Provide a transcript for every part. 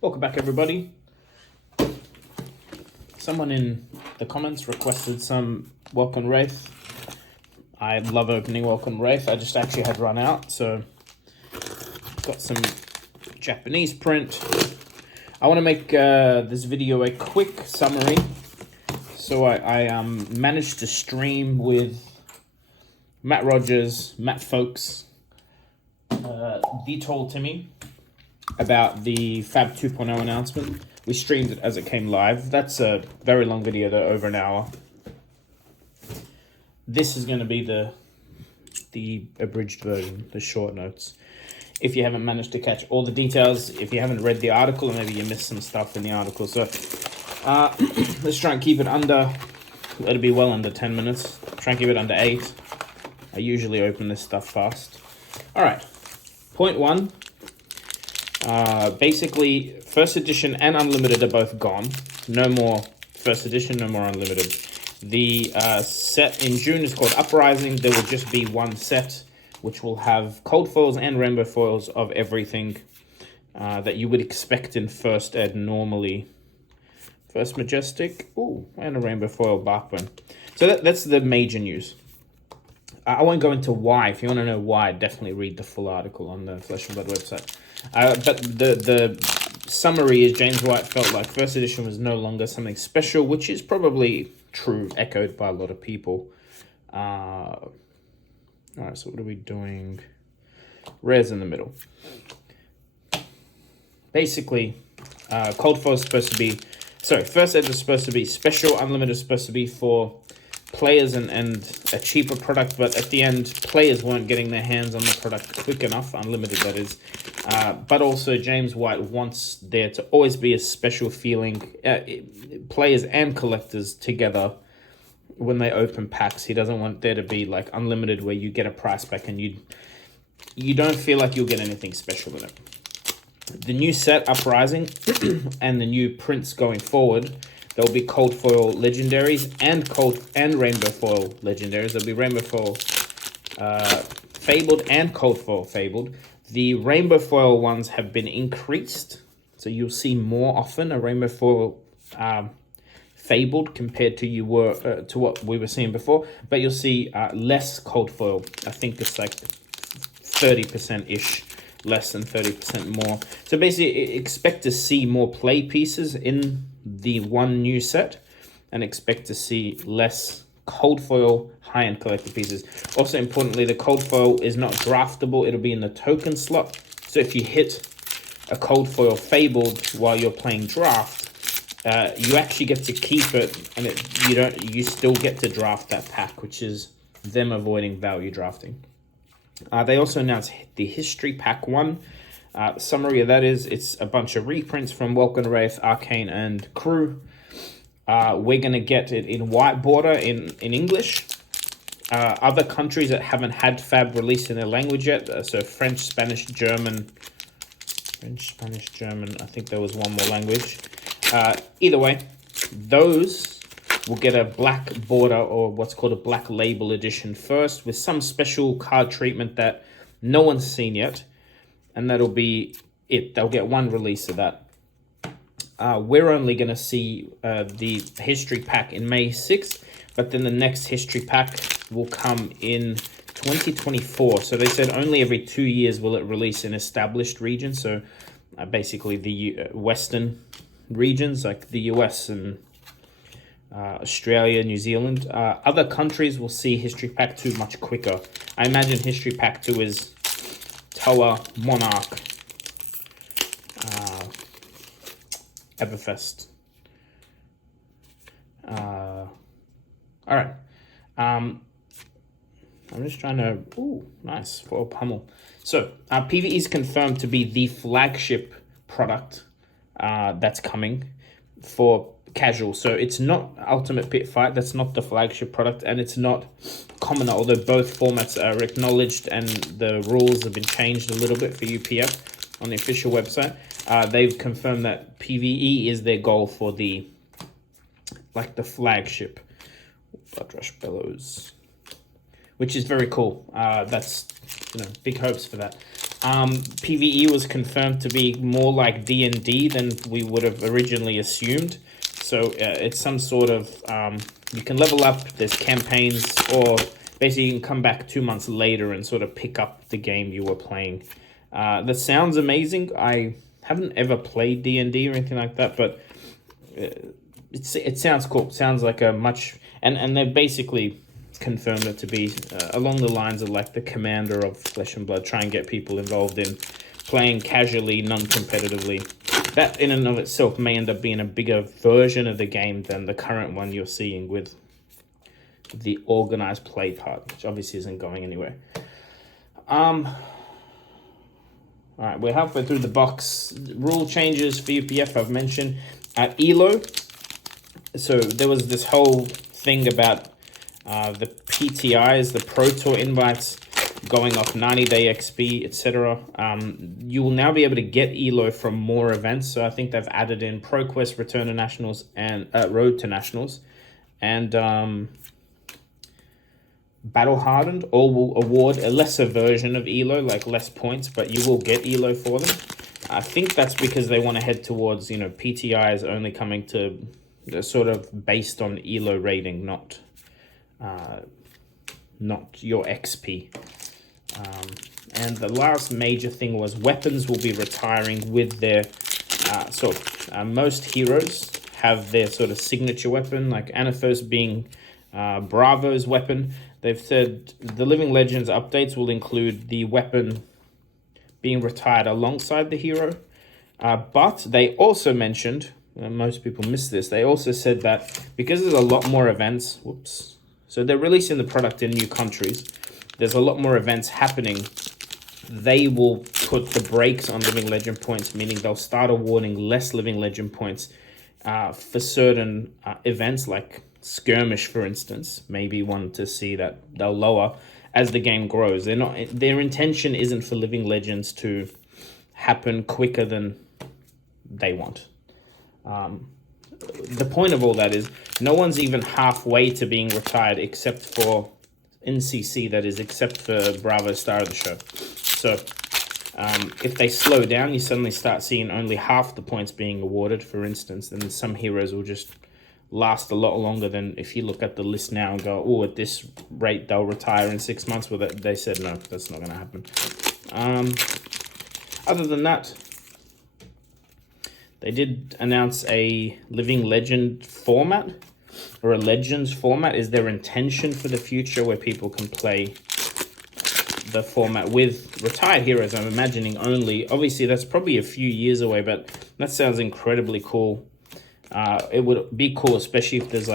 Welcome back, everybody. Someone in the comments requested some Welcome Wraith. I love opening Welcome Wraith. I just actually had run out, so got some Japanese print. I want to make this video a quick summary. So I managed to stream with Matt Rogers, Matt Folks, VTOL Timmy about the Fab 2.0 announcement. We streamed it as it came live. That's a very long video though, over an hour. This is going to be the abridged version, the short notes. If you haven't managed to catch all the details, if you haven't read the article, or maybe you missed some stuff in the article. So let's try and keep it under, it'll be well under 10 minutes. Try and keep it under 8. I usually open this stuff fast. All right, point 1. Basically, first edition and unlimited are both gone. No more first edition, no more unlimited. The set in June is called Uprising. There will just be one set, which will have cold foils and rainbow foils of everything that you would expect in first ed normally. First Majestic, ooh, and a rainbow foil Barkbone. So that's the major news. I won't go into why. If you want to know why, definitely read the full article on the Flesh and Blood website. But the summary is James White felt like first edition was no longer something special, which is probably true, echoed by a lot of people. All right, so what are we doing? Rares in the middle. Basically, cold foil is supposed to be, first ed is supposed to be special, unlimited is supposed to be for players and a cheaper product, but at the end, players weren't getting their hands on the product quick enough, unlimited that is. But also, James White wants there to always be a special feeling, players and collectors together when they open packs. He doesn't want there to be like unlimited where you get a price back and you don't feel like you'll get anything special in it. The new set, Uprising, and the new prints going forward, there'll be cold foil legendaries and rainbow foil legendaries. There'll be rainbow foil fabled and cold foil fabled. The rainbow foil ones have been increased, so you'll see more often a rainbow foil fabled compared to what we were seeing before. But you'll see less cold foil. I think it's like 30%-ish. Less than 30% more. So basically, expect to see more play pieces in the one new set and expect to see less cold foil high-end collector pieces. Also, importantly, the cold foil is not draftable. It'll be in the token slot. So if you hit a cold foil fabled while you're playing draft, you actually get to keep it, and you still get to draft that pack, which is them avoiding value drafting. They also announced the History Pack 1. The summary of that is it's a bunch of reprints from Welcome Wraith, Arcane, and Crew. We're going to get it in white border in English. Other countries that haven't had Fab released in their language yet, so French, Spanish, German. I think there was one more language. Either way, those will get a black border or what's called a black label edition first with some special card treatment that no one's seen yet. And that'll be it. They'll get one release of that. We're only going to see the History Pack in May 6th, but then the next History Pack will come in 2024. So they said only every 2 years will it release in established regions. So basically the Western regions like the US and Australia, New Zealand. Other countries will see History Pack 2 much quicker. I imagine History Pack 2 is Toa, Monarch, Everfest. All right. I'm just trying to... Ooh, nice. Foil Pummel. So, PvE is confirmed to be the flagship product that's coming for casual. So it's not Ultimate Pit Fight, that's not the flagship product, and it's not Commoner, although both formats are acknowledged and the rules have been changed a little bit for UPF on the official website. They've confirmed that PvE is their goal for the flagship Blood Rush Bellows, which is very cool. That's big hopes for that. PvE was confirmed to be more like D&D than we would have originally assumed. So it's some sort of, you can level up, there's campaigns, or basically you can come back 2 months later and sort of pick up the game you were playing. That sounds amazing. I haven't ever played D&D or anything like that, but it sounds cool. Sounds like a much, and they've basically confirmed it to be along the lines of like the commander of Flesh and Blood, try and get people involved in playing casually, non-competitively. That in and of itself may end up being a bigger version of the game than the current one you're seeing with the organized play part, which obviously isn't going anywhere. All right, we're halfway through the box. Rule changes for UPF I've mentioned. ELO, so there was this whole thing about the PTIs, the Pro Tour invites, going off 90-day XP, etc. You will now be able to get ELO from more events. So I think they've added in ProQuest, Return to Nationals, and Road to Nationals. And Battle Hardened all will award a lesser version of ELO, like less points, but you will get ELO for them. I think that's because they want to head towards, PTIs only coming to sort of based on ELO rating, not your XP. And the last major thing was weapons will be retiring with their most heroes have their sort of signature weapon, like Anathos being Bravo's weapon. They've said the Living Legends updates will include the weapon being retired alongside the hero. But they also mentioned, and most people miss this, they also said that because there's a lot more events, so they're releasing the product in new countries, there's a lot more events happening, they will put the brakes on Living Legend points, meaning they'll start awarding less Living Legend points for certain events, like Skirmish, for instance. Maybe one to see that they'll lower as the game grows. Their intention isn't for Living Legends to happen quicker than they want. The point of all that is no one's even halfway to being retired except for NCC, that is, except for Bravo Star of the Show. So if they slow down, you suddenly start seeing only half the points being awarded, for instance, then some heroes will just last a lot longer than if you look at the list now and go, oh, at this rate they'll retire in 6 months. Well, they said no, that's not going to happen. Other than that, they did announce a Living Legend format, or a Legends format is their intention for the future, where people can play the format with retired heroes. I'm imagining only. Obviously, that's probably a few years away, but that sounds incredibly cool. It would be cool, especially if there's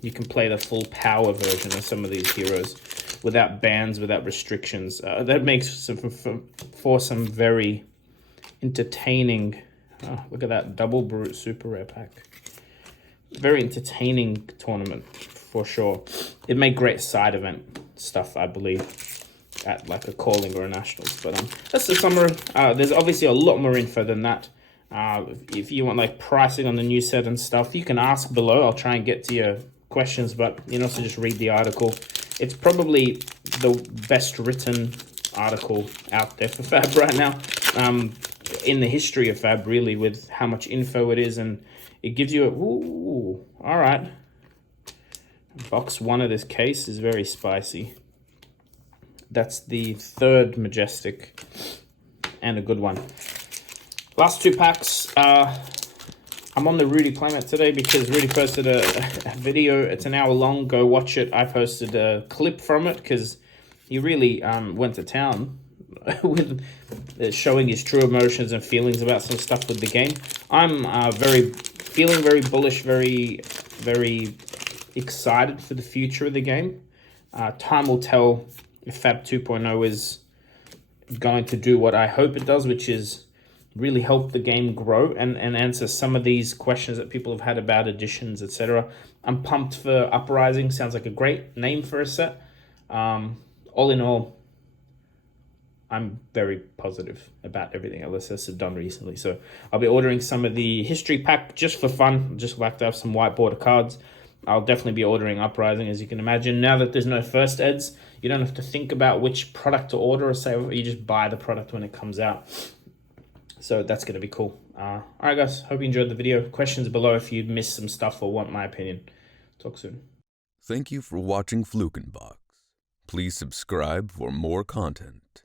you can play the full power version of some of these heroes without bans, without restrictions. That makes for some very entertaining. Oh, look at that double brute super rare pack. Very entertaining tournament for sure. It made great side event stuff, I believe, at like a calling or a nationals. But that's the summary. There's obviously a lot more info than that. If you want like pricing on the new set and stuff, you can ask below. I'll try and get to your questions, but you can also just read the article. It's probably the best written article out there for Fab right now, in the history of Fab, really, with how much info it is, and it gives you all right. Box one of this case is very spicy. That's the third Majestic, and a good one. Last two packs. I'm on the Rudy playmat today because Rudy posted a video. It's an hour long. Go watch it. I posted a clip from it because he really went to town with showing his true emotions and feelings about some stuff with the game. I'm feeling very bullish, very, very excited for the future of the game. Time will tell if Fab 2.0 is going to do what I hope it does, which is really help the game grow and answer some of these questions that people have had about additions, etc. I'm pumped for Uprising. Sounds like a great name for a set. All in all, I'm very positive about everything LSS have done recently. So I'll be ordering some of the history pack just for fun. Just like to have some white border cards. I'll definitely be ordering Uprising, as you can imagine. Now that there's no first eds, you don't have to think about which product to order or say, you just buy the product when it comes out. So that's going to be cool. All right, guys. Hope you enjoyed the video. Questions below if you missed some stuff or want my opinion. Talk soon. Thank you for watching Fluke and Box. Please subscribe for more content.